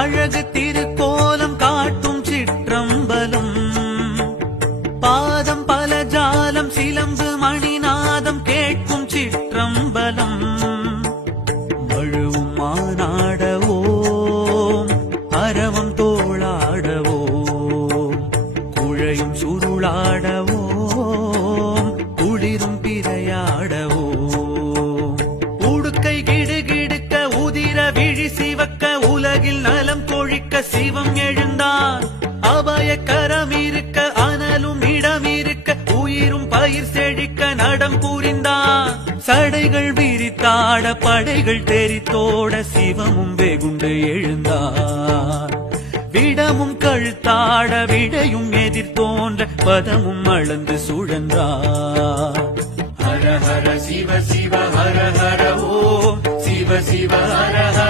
அழகு திருக்கோலம் காட்டும் சிற்றம்பலம். பாதம் பல ஜாலம் சிலம்பு மணிநாதம் கேட்கும் சிற்றம்பலம். மழுவும் மானாடவோம் அரவம் தோளாடவோம் குழையும் சுருளாடவோம் குளிரும் பிறையாடவோம். உடுக்கை கிடுகிடுக்க உதிர விழி சிவக்க உலகில் நலம் கொழிக்க சிவம் எழுந்தான். அபய கரம் இருக்க அனலும் இடம் இருக்க உயிரும் பயிர் செழிக்க நடம் புரிந்தான். சடைகள் விரித்தாட படைகள் தெரித்தோட சிவமும் வெகுண்டு எழுந்தார். விடமும் கழுத்தாட விடையும் எதிர்த்தோன்ற பதமும் அளந்து சுழன்றார். ஹர ஹர சிவ சிவ ஹர ஹர ஓம் சிவ சிவ ஹர ஹர